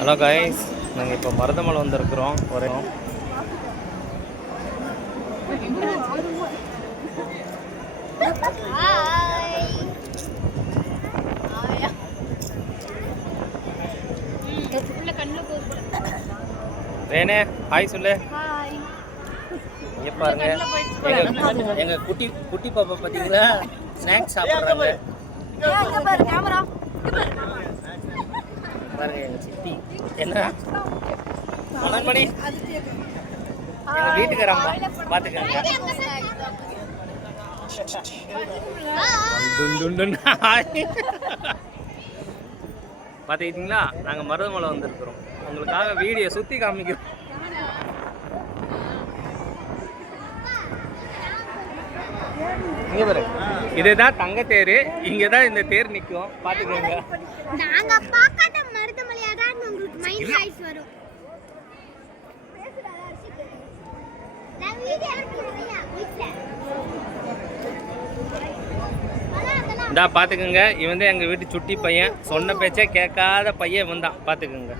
Hello guys, நாங்கள் இப்போ மருதமலை வந்திருக்கிறோம். ஒரே ரேனே ஹாய் சொல்லு. இங்கே பாருங்க, எங்க குட்டி குட்டி பாப்பா பார்த்தீங்களா, ஸ்நாக்ஸ் சாப்பிட்றாங்க. பாருங்க எங்க சித்தி என்ன மலர்மணி எங்க வீட்டுக்காரம்மா பார்த்துக்கங்க. பார்த்துக்கிட்டீங்களா, நாங்கள் மருதமலை வந்திருக்கிறோம். உங்களுக்காக வீடியோ சுற்றி காமிக்கிறோம். இங்கே பாரு, இதுதான் தங்க தேர். இங்கே தான் இந்த தேர் நிற்கும், பார்த்துக்கோங்க. இந்தா பார்த்துக்கோங்க, இவன் வந்து எங்கள் வீட்டு சுட்டி பையன். சொன்ன பேச்சே கேட்காத பையன் இவன் தான், பார்த்துக்கோங்க.